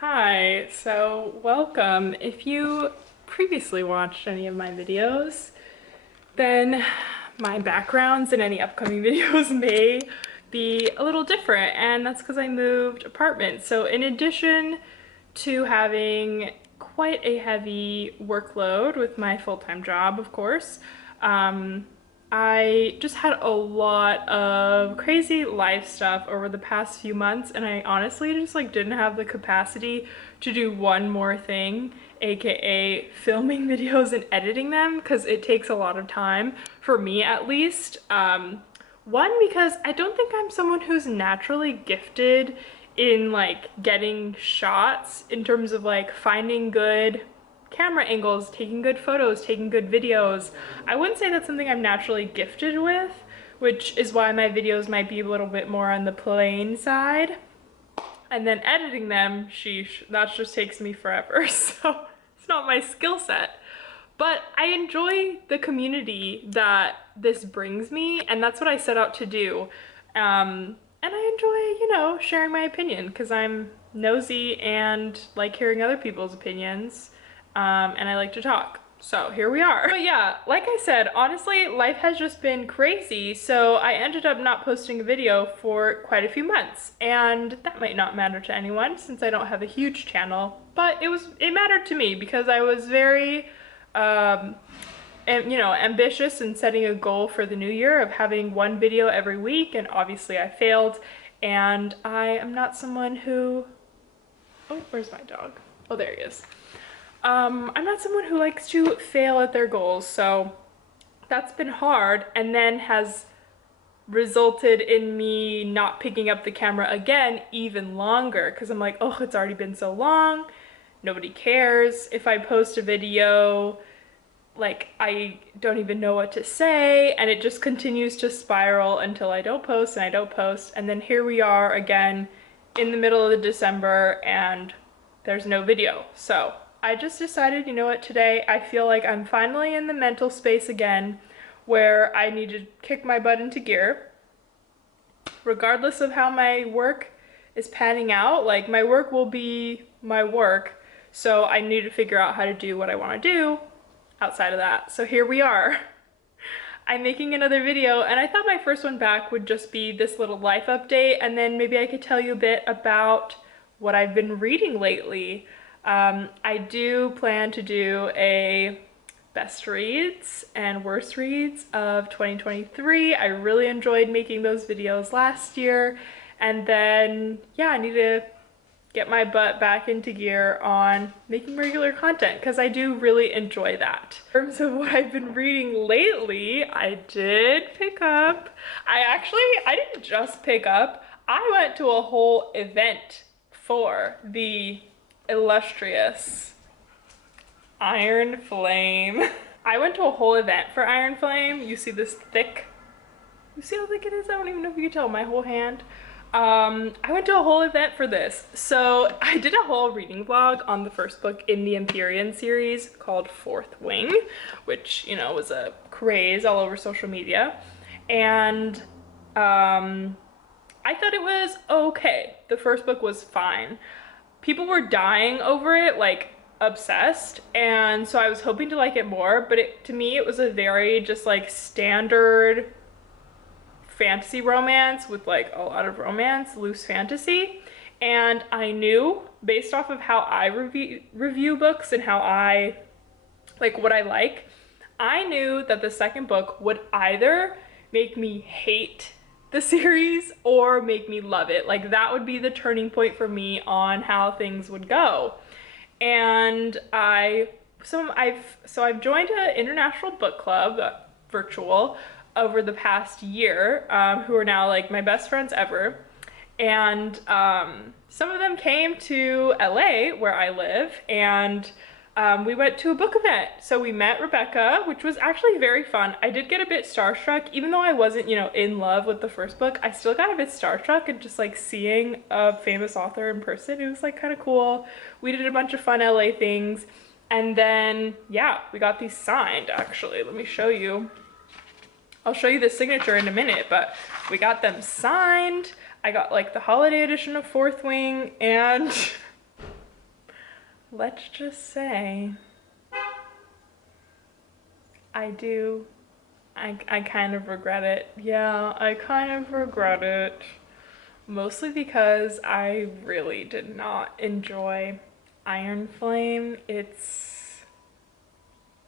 Hi, so welcome. If you previously watched any of my videos, then my backgrounds in any upcoming videos may be a little different, and that's because I moved apartments. So in addition to having quite a heavy workload with my full-time job, of course, I just had a lot of crazy life stuff over the past few months, and I honestly just didn't have the capacity to do one more thing, aka filming videos and editing them, because it takes a lot of time for me at least. One, because I don't think I'm someone who's naturally gifted in getting shots in terms of finding good camera angles, taking good photos, taking good videos. I wouldn't say that's something I'm naturally gifted with, which is why my videos might be a little bit more on the plain side. And then editing them, sheesh, that just takes me forever. So it's not my skill set. But I enjoy the community that this brings me, and that's what I set out to do. And I enjoy, sharing my opinion because I'm nosy and like hearing other people's opinions, and I like to talk. So here we are. But yeah, like I said, honestly, life has just been crazy, so I ended up not posting a video for quite a few months, and that might not matter to anyone since I don't have a huge channel, but it mattered to me because I was very ambitious in setting a goal for the new year of having one video every week, and obviously I failed, and I am not someone who, oh, where's my dog? Oh, there he is. I'm not someone who likes to fail at their goals, so that's been hard, and then has resulted in me not picking up the camera again even longer because I'm like, oh, it's already been so long, nobody cares if I post a video, I don't even know what to say, and it just continues to spiral until I don't post and I don't post, and then here we are again in the middle of the December and there's no video. So I just decided, you know what, today I feel like I'm finally in the mental space again where I need to kick my butt into gear. Regardless of how my work is panning out, my work will be my work, so I need to figure out how to do what I want to do outside of that. So here we are. I'm making another video, and I thought my first one back would just be this little life update, and then maybe I could tell you a bit about what I've been reading lately. I do plan to do a best reads and worst reads of 2023. I really enjoyed making those videos last year, and then yeah, I need to get my butt back into gear on making regular content because I do really enjoy that. In terms of what I've been reading lately, I did pick up, I didn't just pick up, I went to a whole event for the illustrious Iron Flame. I went to a whole event for Iron Flame. You see this thick, you see how thick it is? I don't even know if you can tell, my whole hand. I went to a whole event for this. So I did a whole reading vlog on the first book in the Empyrean series called Fourth Wing, which, was a craze all over social media. And I thought it was okay. The first book was fine. People were dying over it, obsessed, and so I was hoping to like it more, but to me it was a very just standard fantasy romance with a lot of romance, loose fantasy, and I knew based off of how I review books and how I what I like, I knew that the second book would either make me hate the series or make me love it. That would be the turning point for me on how things would go. And I've joined an international book club, virtual, over the past year, who are now my best friends ever. And some of them came to LA where I live, and we went to a book event. So we met Rebecca, which was actually very fun. I did get a bit starstruck, even though I wasn't, in love with the first book, I still got a bit starstruck and just seeing a famous author in person. It was kind of cool. We did a bunch of fun LA things. And then, yeah, we got these signed, actually. Let me show you. I'll show you the signature in a minute, but we got them signed. I got the holiday edition of Fourth Wing, and let's just say I do. I kind of regret it. Yeah, I kind of regret it. Mostly because I really did not enjoy Iron Flame. It's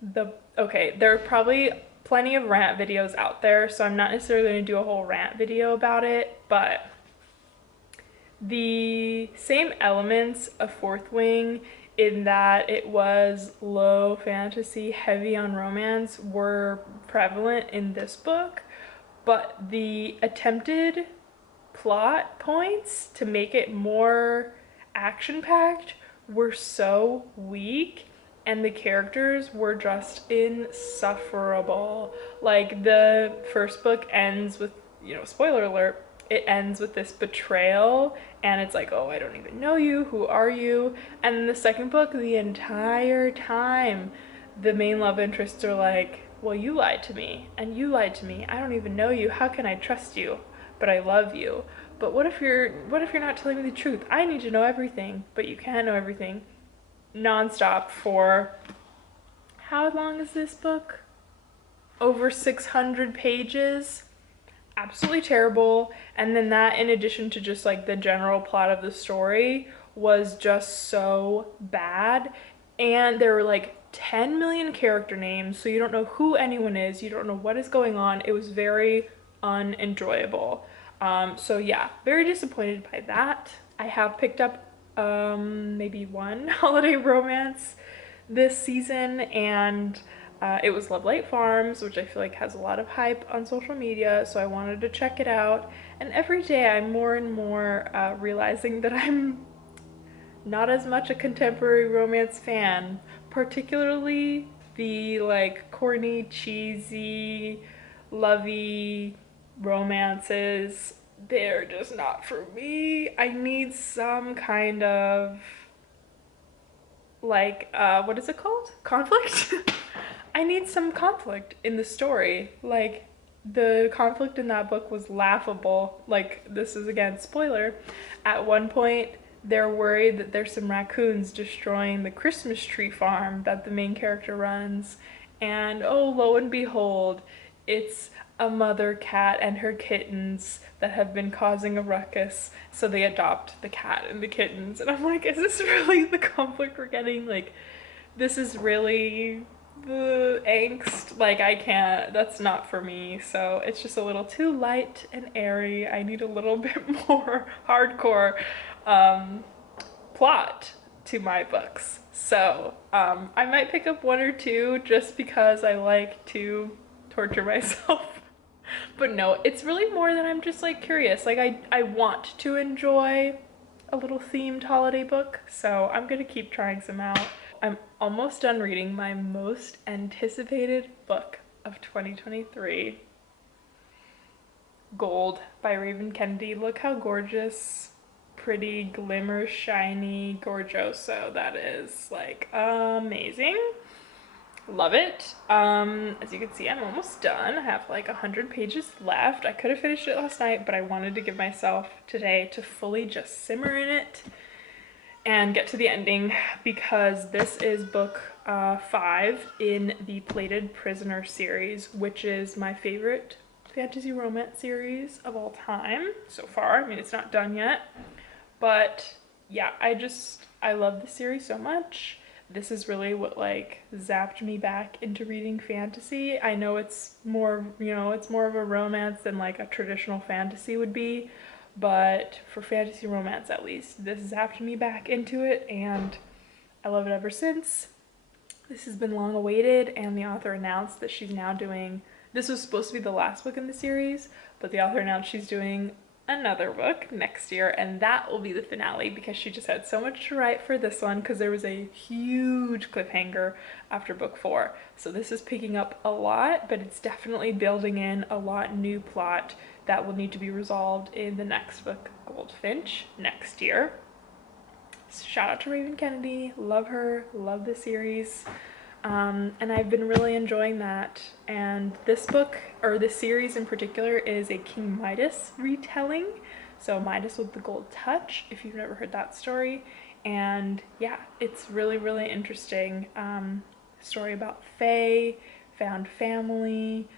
the okay, there are probably plenty of rant videos out there, so I'm not necessarily going to do a whole rant video about it, but the same elements of Fourth Wing in that it was low fantasy, heavy on romance were prevalent in this book, but the attempted plot points to make it more action packed were so weak, and the characters were just insufferable. Like, the first book ends with, spoiler alert, it ends with this betrayal, and it's like, oh, I don't even know you, who are you? And in the second book, the entire time, the main love interests are like, well, you lied to me, and you lied to me. I don't even know you. How can I trust you? But I love you. But what if you're not telling me the truth? I need to know everything, but you can't know everything. Nonstop for how long is this book? Over 600 pages. Absolutely terrible. And then that, in addition to just like the general plot of the story, was just so bad. And there were like 10 million character names, so you don't know who anyone is, you don't know what is going on. It was very unenjoyable. So yeah, very disappointed by that. I have picked up maybe one holiday romance this season, and it was Love Light Farms, which I feel like has a lot of hype on social media, so I wanted to check it out. And every day I'm more and more realizing that I'm not as much a contemporary romance fan, particularly the like corny, cheesy, lovey romances. They're just not for me. I need some kind of like what is it called? Conflict? I need some conflict in the story. Like, the conflict in that book was laughable. Like, this is again spoiler. At one point, they're worried that there's some raccoons destroying the Christmas tree farm that the main character runs. And oh, lo and behold, it's a mother cat and her kittens that have been causing a ruckus. So they adopt the cat and the kittens. And I'm like, is this really the conflict we're getting? Like, this is really the angst. Like, I can't, that's not for me. So it's just a little too light and airy. I need a little bit more hardcore plot to my books. So I might pick up one or two just because I like to torture myself. But no, it's really more than I'm just like curious. Like, I want to enjoy a little themed holiday book, so I'm gonna keep trying some out. I'm almost done reading my most anticipated book of 2023, Gold by Raven Kennedy. Look how gorgeous, pretty, glimmer, shiny, gorgeoso that is. Like, amazing. Love it. As you can see, I'm almost done. I have like 100 pages left. I could have finished it last night, but I wanted to give myself today to fully just simmer in it and get to the ending, because this is book 5 in the Plated Prisoner series, which is my favorite fantasy romance series of all time so far. I mean, it's not done yet, but yeah, I love the series so much. This is really what like zapped me back into reading fantasy. I know it's more, it's more of a romance than like a traditional fantasy would be, but for fantasy romance at least, this zapped me back into it, and I love it ever since. This has been long awaited, and the author announced that she's now doing, this was supposed to be the last book in the series, but the author announced she's doing another book next year, and that will be the finale, because she just had so much to write for this one, because there was a huge cliffhanger after book 4. So this is picking up a lot, but it's definitely building in a lot new plot that will need to be resolved in the next book, Goldfinch, next year. Shout out to Raven Kennedy, love her, love the series. And I've been really enjoying that. And this book, or this series in particular, is a King Midas retelling. So Midas with the Gold Touch, if you've never heard that story. And yeah, it's really, really interesting. Story about Faye, found family,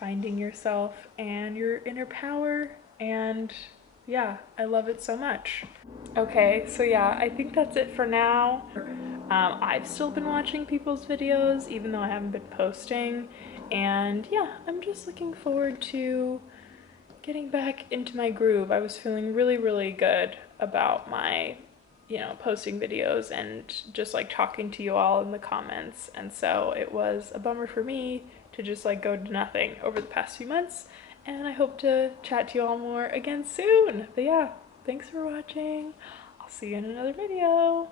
finding yourself and your inner power, and yeah, I love it so much. Okay, so yeah, I think that's it for now. I've still been watching people's videos even though I haven't been posting, and yeah, I'm just looking forward to getting back into my groove. I was feeling really, really good about my, posting videos and just like talking to you all in the comments. And so it was a bummer for me to just like go to nothing over the past few months. And I hope to chat to you all more again soon. But yeah, thanks for watching. I'll see you in another video.